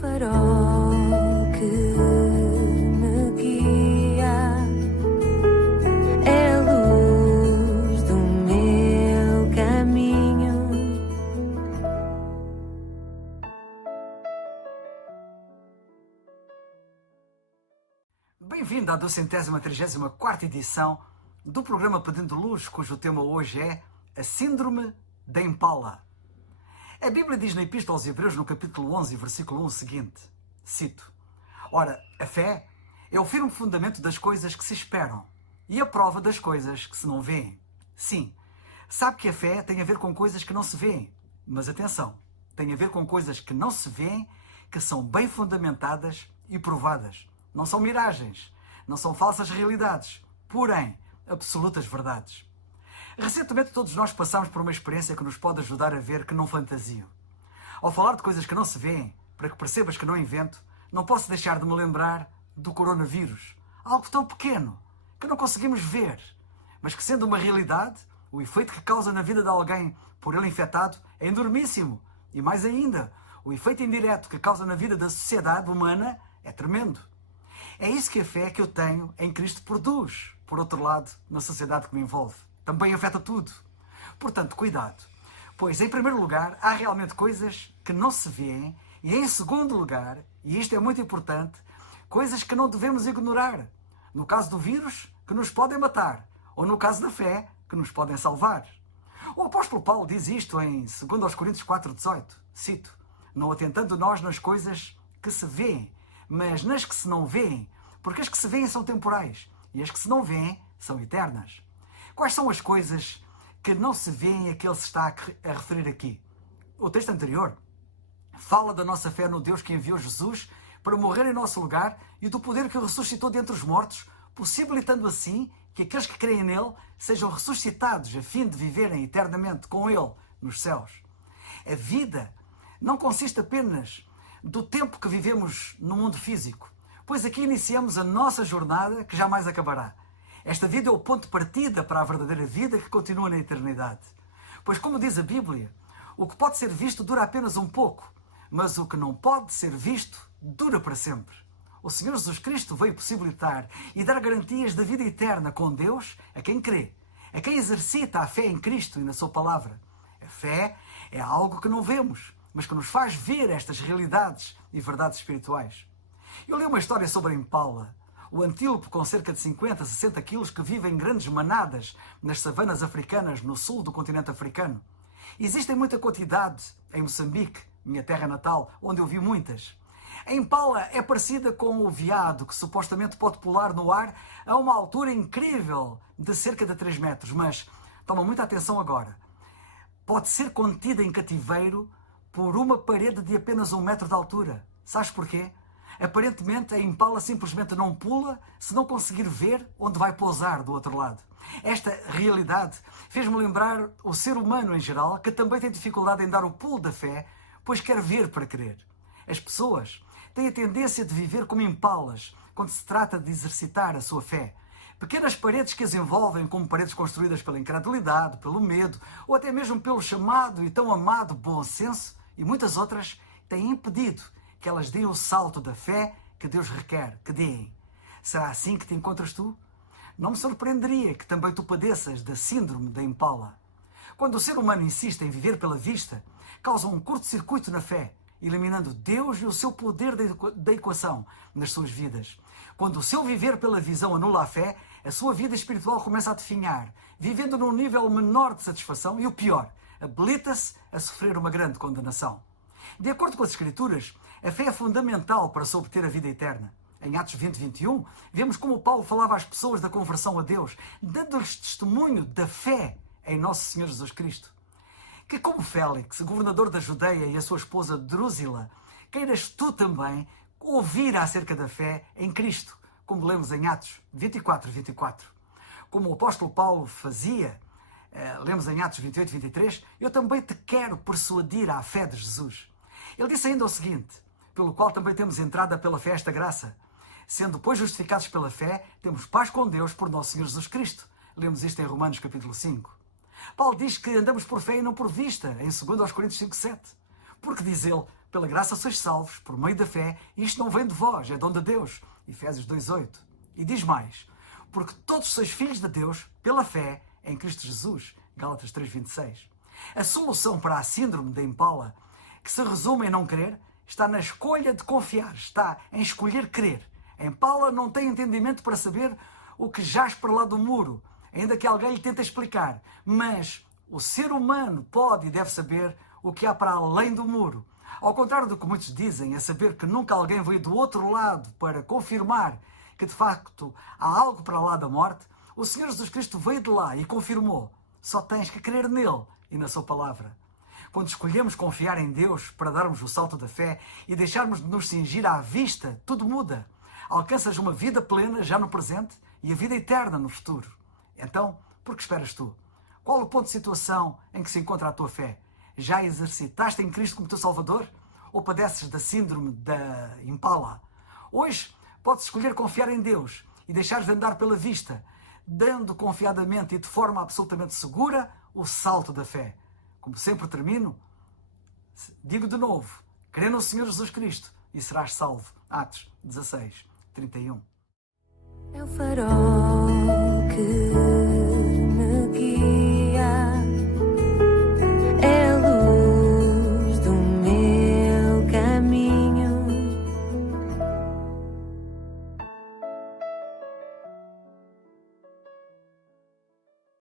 farol que me guia, é a luz do meu caminho. Bem-vindo à 234ª edição do programa Pedindo Luz, cujo tema hoje é a Síndrome da Impala. A Bíblia diz na Epístola aos Hebreus, no capítulo 11, versículo 1, o seguinte, cito: Ora, a fé é o firme fundamento das coisas que se esperam e a prova das coisas que se não veem. Sim, sabe que a fé tem a ver com coisas que não se veem, mas atenção, tem a ver com coisas que não se veem, que são bem fundamentadas e provadas. Não são miragens, não são falsas realidades, porém, absolutas verdades. Recentemente todos nós passamos por uma experiência que nos pode ajudar a ver que não fantasiam. Ao falar de coisas que não se veem, para que percebas que não invento, não posso deixar de me lembrar do coronavírus. Algo tão pequeno, que não conseguimos ver, mas que sendo uma realidade, o efeito que causa na vida de alguém por ele infectado é enormíssimo. E mais ainda, o efeito indireto que causa na vida da sociedade humana é tremendo. É isso que a fé que eu tenho em Cristo produz, por outro lado, na sociedade que me envolve. Também afeta tudo. Portanto, cuidado. Pois, em primeiro lugar, há realmente coisas que não se veem e, em segundo lugar, e isto é muito importante, coisas que não devemos ignorar. No caso do vírus, que nos podem matar, ou no caso da fé, que nos podem salvar. O apóstolo Paulo diz isto em 2 Coríntios 4,18. Cito: Não atentando nós nas coisas que se veem, mas nas que se não veem, porque as que se veem são temporais e as que se não veem são eternas. Quais são as coisas que não se veem a que ele se está a referir aqui? O texto anterior fala da nossa fé no Deus que enviou Jesus para morrer em nosso lugar e do poder que o ressuscitou dentre os mortos, possibilitando assim que aqueles que creem nele sejam ressuscitados a fim de viverem eternamente com ele nos céus. A vida não consiste apenas do tempo que vivemos no mundo físico, pois aqui iniciamos a nossa jornada que jamais acabará. Esta vida é o ponto de partida para a verdadeira vida que continua na eternidade. Pois, como diz a Bíblia, o que pode ser visto dura apenas um pouco, mas o que não pode ser visto dura para sempre. O Senhor Jesus Cristo veio possibilitar e dar garantias da vida eterna com Deus a quem crê, a quem exercita a fé em Cristo e na sua palavra. A fé é algo que não vemos, mas que nos faz ver estas realidades e verdades espirituais. Eu li uma história sobre a impala, o antílope com cerca de 50, 60 quilos que vive em grandes manadas nas savanas africanas no sul do continente africano. Existem muita quantidade em Moçambique, minha terra natal, onde eu vi muitas. A impala é parecida com o veado, que supostamente pode pular no ar a uma altura incrível de cerca de 3 metros, mas toma muita atenção agora. Pode ser contida em cativeiro por uma parede de apenas 1 metro de altura. Sabes porquê? Aparentemente, a impala simplesmente não pula se não conseguir ver onde vai pousar do outro lado. Esta realidade fez-me lembrar o ser humano em geral, que também tem dificuldade em dar o pulo da fé, pois quer ver para crer. As pessoas têm a tendência de viver como impalas quando se trata de exercitar a sua fé. Pequenas paredes que as envolvem, como paredes construídas pela incredulidade, pelo medo, ou até mesmo pelo chamado e tão amado bom senso, e muitas outras, têm impedido que elas deem o salto da fé que Deus requer que deem. Será assim que te encontras tu? Não me surpreenderia que também tu padeças da síndrome da impala. Quando o ser humano insiste em viver pela vista, causa um curto-circuito na fé, eliminando Deus e o seu poder da equação nas suas vidas. Quando o seu viver pela visão anula a fé, a sua vida espiritual começa a definhar, vivendo num nível menor de satisfação e, o pior, habilita-se a sofrer uma grande condenação. De acordo com as Escrituras, a fé é fundamental para se obter a vida eterna. Em Atos 20, 21, vemos como Paulo falava às pessoas da conversão a Deus, dando-lhes testemunho da fé em nosso Senhor Jesus Cristo. Que como Félix, governador da Judeia, e a sua esposa Drusila, queiras tu também ouvir acerca da fé em Cristo, como lemos em Atos 24, 24. Como o apóstolo Paulo fazia, lemos em Atos 28, 23, eu também te quero persuadir à fé de Jesus. Ele disse ainda o seguinte: pelo qual também temos entrada pela fé esta graça, sendo, pois, justificados pela fé, temos paz com Deus por nosso Senhor Jesus Cristo. Lemos isto em Romanos capítulo 5. Paulo diz que andamos por fé e não por vista, em 2 Coríntios 5, 7. Porque, diz ele, Pela graça sois salvos, por meio da fé, e isto não vem de vós, é dom de Deus. Efésios 2:8. E diz mais, porque todos sois filhos de Deus, pela fé, em Cristo Jesus. Gálatas 3:26. A solução para a síndrome da Impala, que se resume em não querer, está na escolha de confiar, está em escolher crer. A Impala não tem entendimento para saber o que jaz para lá do muro, ainda que alguém lhe tente explicar, mas o ser humano pode e deve saber o que há para além do muro. Ao contrário do que muitos dizem, é saber que nunca alguém veio do outro lado para confirmar que de facto há algo para lá da morte, o Senhor Jesus Cristo veio de lá e confirmou. Só tens que crer nele e na sua palavra. Quando escolhemos confiar em Deus para darmos o salto da fé e deixarmos de nos cingir à vista, tudo muda. Alcanças uma vida plena já no presente e a vida eterna no futuro. Então, por que esperas tu? Qual o ponto de situação em que se encontra a tua fé? Já exercitaste em Cristo como teu Salvador? Ou padeces da síndrome da Impala? Hoje, podes escolher confiar em Deus e deixares de andar pela vista, dando confiadamente e de forma absolutamente segura o salto da fé. Como sempre termino, digo de novo, crê no Senhor Jesus Cristo e serás salvo. Atos 16:31. É o farol que